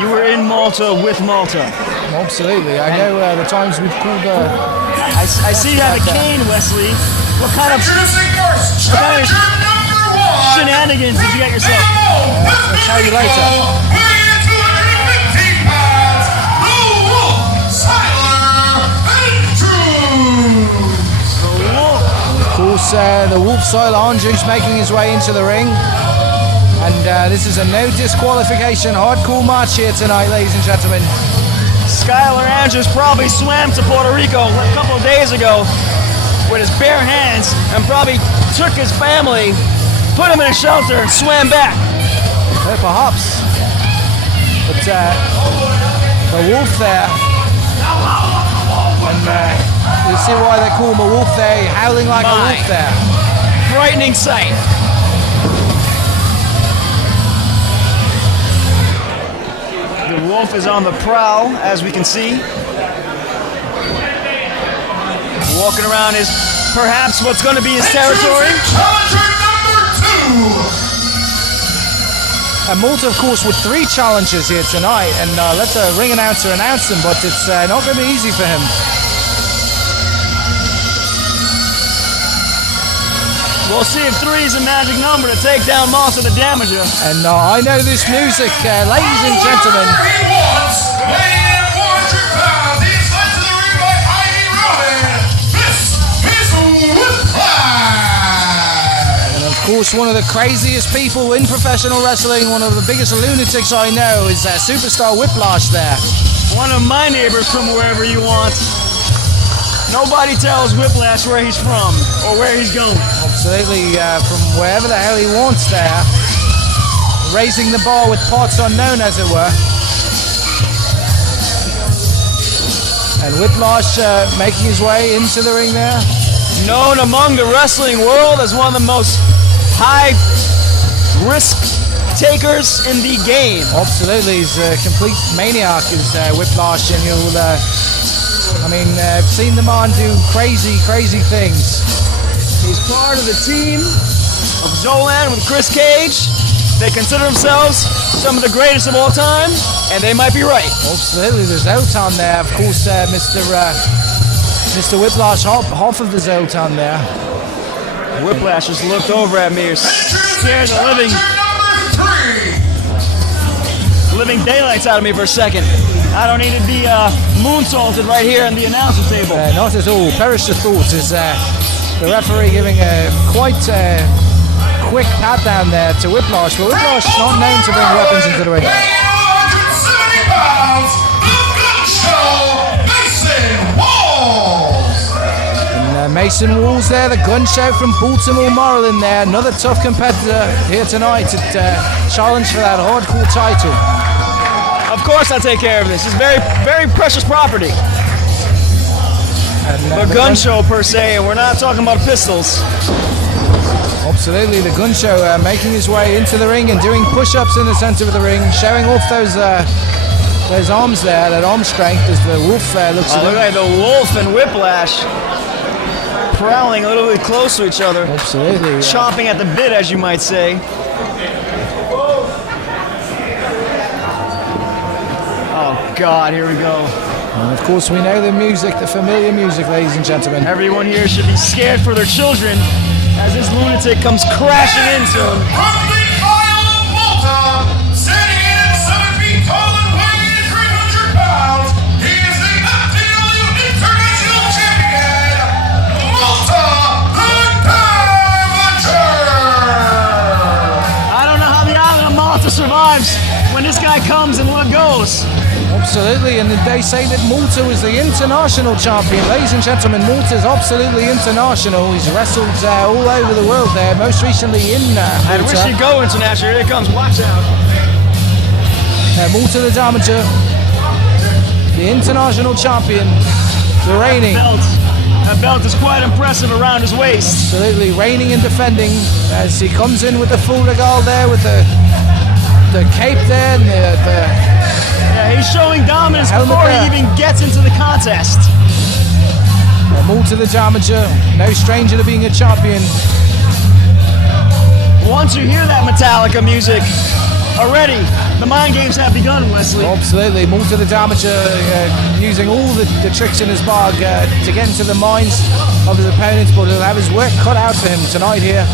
You were in Malta with Malta. Absolutely. I know the times we've called... I see you have a cane, Wesley. What kind of shenanigans did you get yourself? I'll tell you later. Of course, the Wolf Syler Andrews making his way into the ring. And this is a no disqualification hardcore match here tonight, ladies and gentlemen. Skylar Andrews probably swam to Puerto Rico a couple of days ago with his bare hands and probably took his family, put him in a shelter, and swam back. Perhaps. But the wolf there, and you see why they call him a wolf there, howling like a wolf there. Frightening sight. The wolf is on the prowl, as we can see. Walking around is perhaps what's going to be his territory. And Malta, of course, with 3 challenges here tonight, and let the ring announcer announce them, but it's not going to be easy for him. We'll see if 3 is a magic number to take down Malta the Damager. And I know this music, ladies and gentlemen. And of course, one of the craziest people in professional wrestling, one of the biggest lunatics I know, is Supastar Whiplash there. One of my neighbors from wherever you want. Nobody tells Whiplash where he's from or where he's going. Absolutely, from wherever the hell he wants there. Raising the bar with parts unknown, as it were. And Whiplash making his way into the ring there. Known among the wrestling world as one of the most high risk takers in the game. Absolutely, he's a complete maniac, is Whiplash, and you'll... I've seen the man do crazy, crazy things. He's part of the team of Zolan with Chris Cage. They consider themselves some of the greatest of all time, and they might be right. Absolutely, there's Zoltan there. Of course, Mr. Whiplash, half of the Zoltan there. Whiplash just looked over at me, scared the living daylights out of me for a second. I don't need to be moonsaulted right here on the announcer table. Not at all. Perish the thought is the referee giving a quite quick pat down there to Whiplash, but Whiplash is not known to bring weapons into the ring. And Mason Walls there, the gun show from Baltimore, Maryland there. Another tough competitor here tonight at challenge for that hardcore title. Of course I'll take care of this. It's very, very precious property. A gun show per se, and we're not talking about pistols. Absolutely, the gun show making his way into the ring and doing push-ups in the center of the ring, showing off those arms there, that arm strength as the wolf looks at him. Look at the wolf and Whiplash prowling a little bit close to each other. Absolutely. Chomping at the bit, as you might say. Oh God, here we go. And of course we know the music, the familiar music, ladies and gentlemen. Everyone here should be scared for their children as this lunatic comes crashing into him. From the Isle of Malta, standing in 7 feet tall and weighing 300 pounds, he is the FTW International Champion, Malta the Damager! I don't know how the island of Malta survives when this guy comes and what goes. Absolutely, and they say that Malta was the international champion. Ladies and gentlemen, Malta is absolutely international. He's wrestled all over the world there, most recently in Malta. And we should go international. Here it comes, watch out. Malta the Damager, the international champion, the reigning. That belt is quite impressive around his waist. Absolutely, reigning and defending as he comes in with the full regal there with the cape there and yeah, he's showing dominance before he even gets into the contest. Malta the Damager, no stranger to being a champion. Once you hear that Metallica music, already the mind games have begun, Wesley. Absolutely. Malta the Damager using all the tricks in his bag to get into the minds of his opponents, but he'll have his work cut out for him tonight here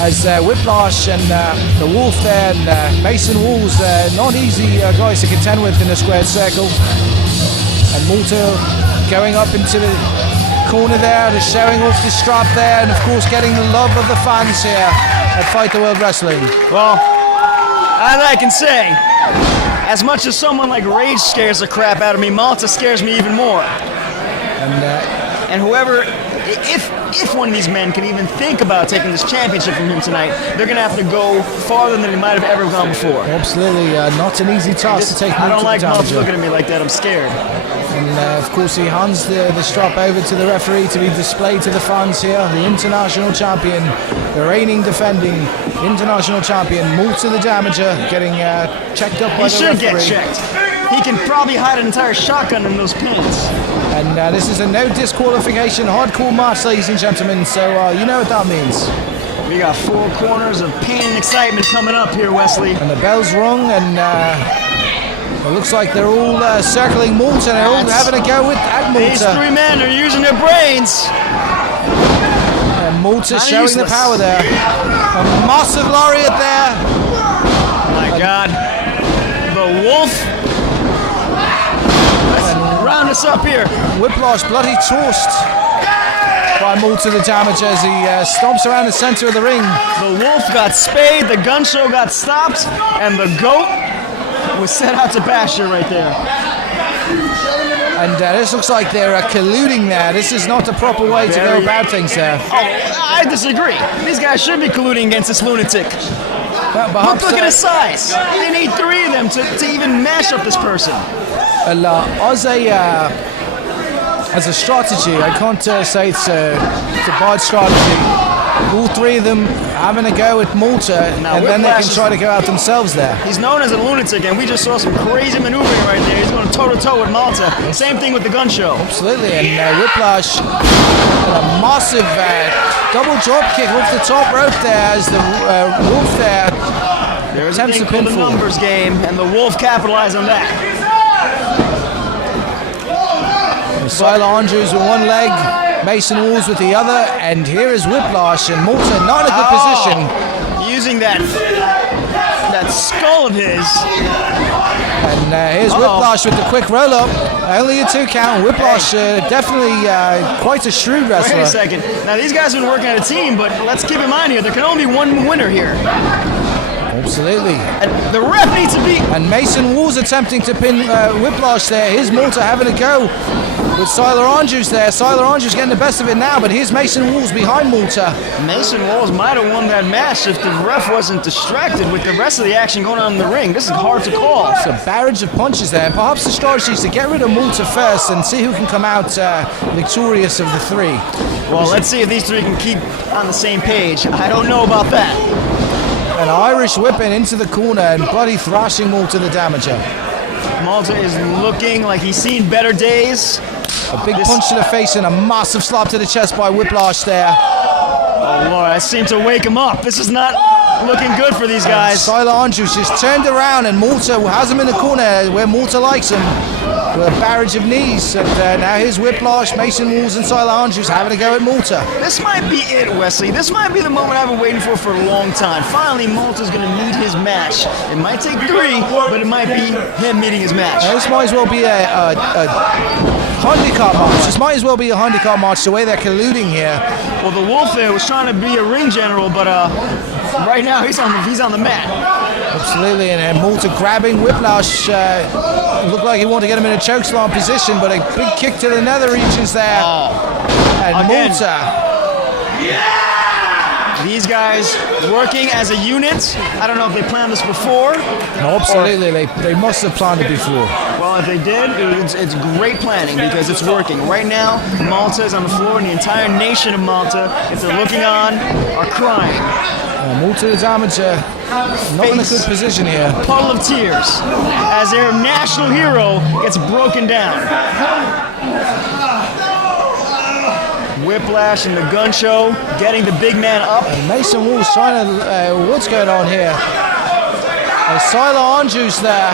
as Whiplash and the Wolf there and Mason Walls, not easy guys to contend with in the squared circle. And Malta going up into the corner there, just showing off the strap there, and of course getting the love of the fans here at Fight the World Wrestling. Well, all I can say, as much as someone like Rage scares the crap out of me, Malta scares me even more. And whoever, if one of these men can even think about taking this championship from him tonight, they're going to have to go farther than they might have ever gone before. Absolutely, not an easy task to take. I don't like Malta looking at me like that. I'm scared. And of course he hands the strap over to the referee to be displayed to the fans here. The international champion, the reigning defending international champion, Malta the Damager, getting checked up by the referee. He should get checked. He can probably hide an entire shotgun in those pants. And this is a no disqualification hardcore match, ladies and gentlemen, so you know what that means. We got 4 corners of pain and excitement coming up here, Wesley. And the bell's rung, and it looks like they're all circling Malta. They're all having a go at Malta. These 3 men are using their brains. And Malta showing useless. The power there. A massive lariat there. Oh my God. The Wolf. Round us up here. Whiplash bloody tossed by Malta the Damager as he stomps around the center of the ring. The Wolf got spayed, the gun show got stopped, and the goat was set out to pasture right there. And this looks like they're colluding there. This is not the proper way to go about things there. Oh, I disagree. These guys should be colluding against this lunatic. Look at his size. They need 3 of them to even mash up this person. Well, as a strategy, I can't say it's a bad strategy. All 3 of them having a go at Malta, and then they can try to go out themselves there. He's known as a lunatic, and we just saw some crazy maneuvering right there. He's going toe-to-toe with Malta. Same thing with the gun show. Absolutely, and Whiplash, a massive double drop kick off the top rope there as the Wolf there. There's a thing called the numbers game, and the Wolf capitalized on that. Syler Andrews with one leg, Mason Walls with the other, and here is Whiplash, and Malta not in a good position. Using that skull of his. And here's Whiplash with the quick roll-up. Only a 2 count. Whiplash definitely quite a shrewd wrestler. Wait a second. Now these guys have been working on a team, but let's keep in mind here, there can only be one winner here. Absolutely. And the ref needs to be... And Mason Walls attempting to pin Whiplash there. Here's Malta having a go with Syler Andrews there. Syler Andrews getting the best of it now, but here's Mason Walls behind Malta. Mason Walls might have won that match if the ref wasn't distracted with the rest of the action going on in the ring. This is hard to call. It's a barrage of punches there. Perhaps the strategy is to get rid of Malta first and see who can come out victorious of the 3. Well, let's see if these 3 can keep on the same page. I don't know about that. An Irish whipping into the corner and bloody thrashing Malta the Damager. Malta is looking like he's seen better days. A big punch to the face and a massive slap to the chest by Whiplash there. Oh Lord, that seemed to wake him up. This is not looking good for these guys. Syler Andrews just turned around and Malta has him in the corner where Malta likes him. With a barrage of knees. And now here's Whiplash, Mason Walls and Syler Andrews having a go at Malta. This might be it, Wesley. This might be the moment I've been waiting for a long time. Finally, Malta's going to meet his match. It might take 3, but it might be him meeting his match. Now, this might as well be a handicap match. This might as well be a handicap match the way they're colluding here. Well, the Wolf there was trying to be a ring general, but right now he's on the mat. Absolutely, and Malta grabbing Whiplash. Looked like he wanted to get him in a chokeslam position, but a big kick to the nether regions there. And again, Malta. These guys working as a unit. I don't know if they planned this before. No, absolutely, they must have planned it before. Well, if they did, it's great planning because it's working. Right now, Malta is on the floor, and the entire nation of Malta, if they're looking on, are crying. Malta the Damager not in a good position here. A puddle of tears as their national hero gets broken down. Whiplash and the gun show getting the big man up. And Mason Walls trying to what's going on here? Syler Andrews there.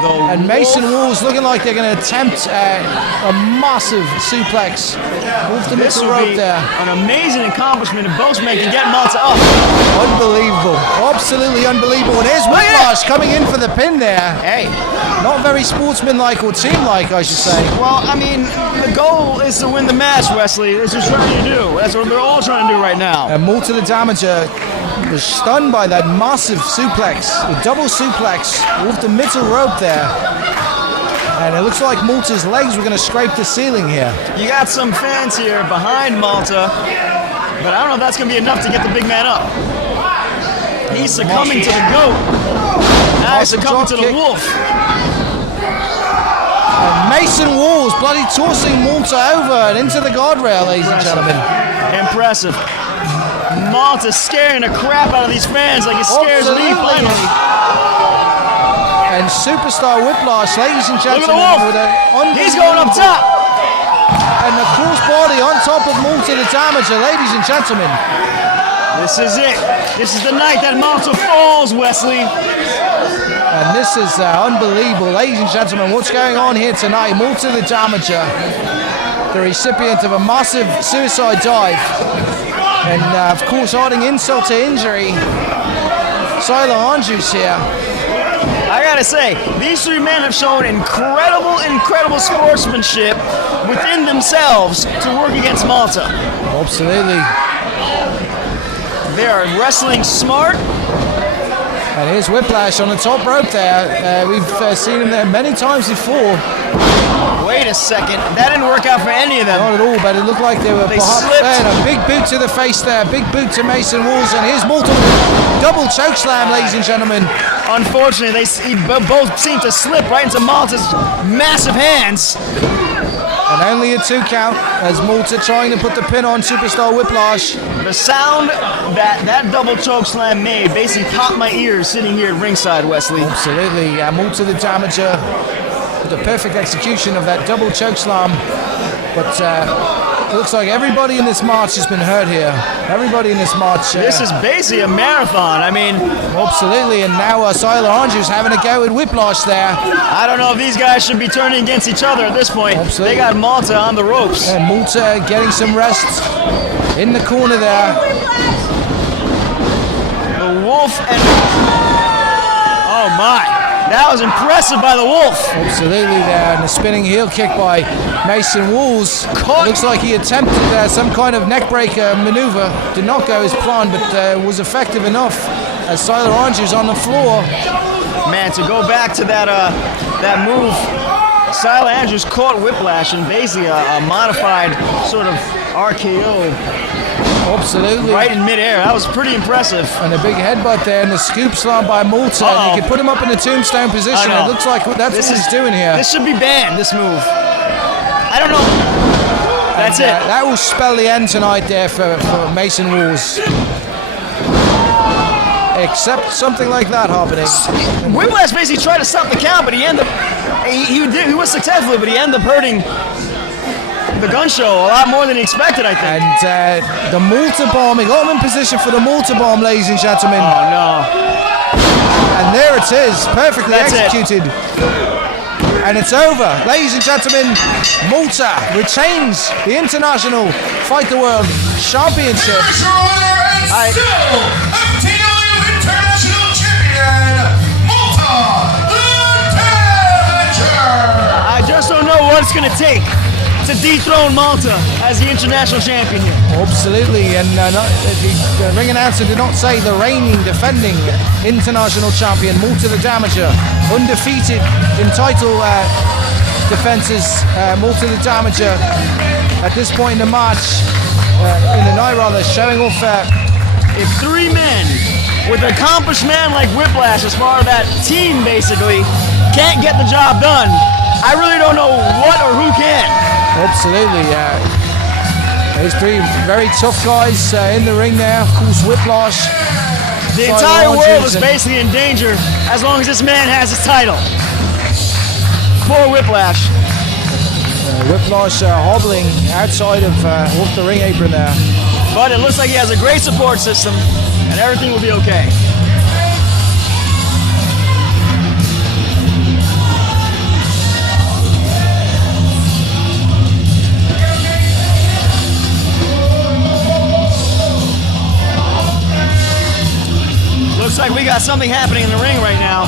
And Mason Walls looking like they're going to attempt a massive suplex off the This middle would rope be there. an amazing accomplishment if both men can get Malta up. Unbelievable. Absolutely unbelievable. And here's Whiplash coming in for the pin there. Hey. Not very sportsmanlike or team-like, I should say. Well, I mean, the goal is to win the match, Wesley. That's what we're trying to do. That's what they're all trying to do right now. And Malta the Damager was stunned by that massive suplex, the double suplex off the middle rope there. And it looks like Malta's legs were going to scrape the ceiling here. You got some fans here behind Malta, but I don't know if that's going to be enough to get the big man up. He's succumbing to the goat. Now he's succumbing to the wolf. And Mason Walls bloody tossing Malta over and into the guardrail, ladies and gentlemen. Impressive. Malta scaring the crap out of these fans like it scares me playing. And Supastar Whiplash, ladies and Look gentlemen, at the with wolf. He's going up top. And the crossbody on top of Malta the Damager, ladies and gentlemen. This is it. This is the night that Malta falls, Wesley. And this is unbelievable, ladies and gentlemen. What's going on here tonight? Malta the Damager, the recipient of a massive suicide dive. And of course, adding insult to injury, Syler Andrews here. I gotta say, these three men have shown incredible sportsmanship within themselves to work against Malta. Absolutely. They are wrestling smart. And here's Whiplash on the top rope there. We've seen him there many times before. Wait a second, that didn't work out for any of them. Not at all, but it looked like they were perhaps slipped. there. A big boot to the face there, big boot to Mason Walls, and here's Malta with a double choke slam, ladies and gentlemen. Unfortunately, they both seem to slip right into Malta's massive hands. And only a 2 count as Malta trying to put the pin on Supastar Whiplash. The sound that double choke slam made basically popped my ears sitting here at ringside, Wesley. Absolutely, Malta the Damager with the perfect execution of that double choke slam. But it looks like everybody in this match has been hurt here. Everybody in this match. This is basically a marathon. I mean, absolutely. And now Syler Andrews having a go with Whiplash there. I don't know if these guys should be turning against each other at this point. Absolutely. They got Malta on the ropes. And Malta getting some rest in the corner there. The wolf and... Oh my. That was impressive by the wolf. Absolutely there, and the spinning heel kick by Mason Walls. Looks like he attempted some kind of neckbreaker maneuver. Did not go as planned, but was effective enough as Syler Andrews on the floor. Man, to go back to that move, Syler Andrews caught Whiplash in basically a modified sort of RKO. Absolutely. Right in midair. That was pretty impressive. And a big headbutt there and the scoop slam by Malta. And you can put him up in the tombstone position. It looks like that's what he's doing here. This should be banned, this move. I don't know. That's it. That will spell the end tonight there for Mason Walls. Except something like that happening. Whiplash basically tried to stop the count, but he ended up... He was successful, but he ended up hurting the gun show a lot more than he expected, I think. And the Malta bomb, he got him in position for the Malta bomb, ladies and gentlemen. Oh no. And there it is, perfectly executed. And it's over. Ladies and gentlemen, Malta retains the International Fight the World Championship. Still FTW International Champion, Malta the Damager. I just don't know what it's going to take to dethrone Malta as the international champion here. Absolutely, and the ring announcer did not say the reigning, defending international champion, Malta the Damager, undefeated in title defenses. Malta the Damager at this point in the match, in the night rather, showing off. If three men with an accomplished man like Whiplash as part of that team basically can't get the job done, I really don't know what or who can. Absolutely, there's three very tough guys in the ring there. Of course, Whiplash. The entire world is basically in danger as long as this man has his title. Poor Whiplash. Whiplash hobbling outside of off the ring apron there. But it looks like he has a great support system and everything will be okay. got something happening in the ring right now.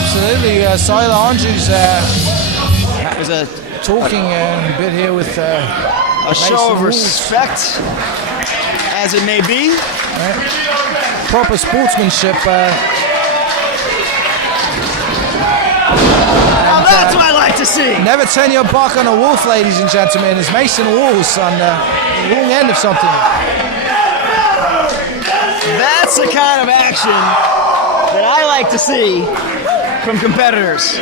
Absolutely. Syler Andrews That was a talking a bit here with show of Wolves. respect, as it may be. Proper sportsmanship. Now that's what I like to see. Never turn your back on a wolf, ladies and gentlemen. It's Mason Walls on the wrong end of something. That's the kind of action that I like to see from competitors.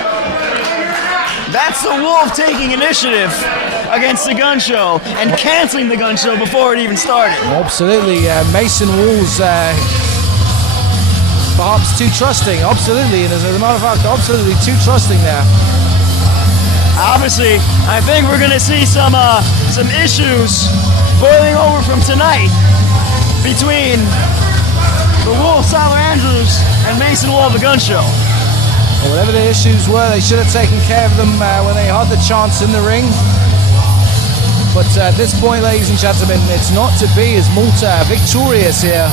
That's the wolf taking initiative against the gun show and canceling the gun show before it even started. Absolutely. Mason Walls perhaps too trusting. Absolutely. And as a matter of fact, absolutely too trusting there. Obviously, I think we're going to see some issues boiling over from tonight between the Wolf, Syler Andrews, and Mason Wall of the Gun Show. Well, whatever the issues were, they should have taken care of them when they had the chance in the ring. But at this point, ladies and gentlemen, it's not to be as Malta victorious here.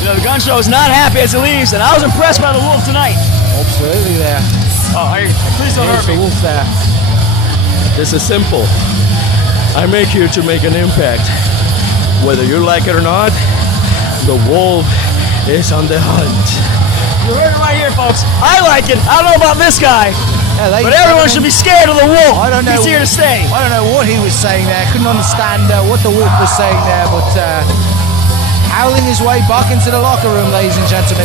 You know, the Gun Show is not happy as it leaves, and I was impressed by the Wolf tonight. Absolutely there. Oh, please don't hurt me. Wolf there. This is simple. I'm here to make an impact. Whether you like it or not, the wolf is on the hunt. You heard it right here, folks. I like it. I don't know about this guy, Yeah, but everyone should be scared of the wolf. I don't know. He's here to stay. I don't know what he was saying there. I couldn't understand what the wolf was saying there, but howling his way back into the locker room, ladies and gentlemen.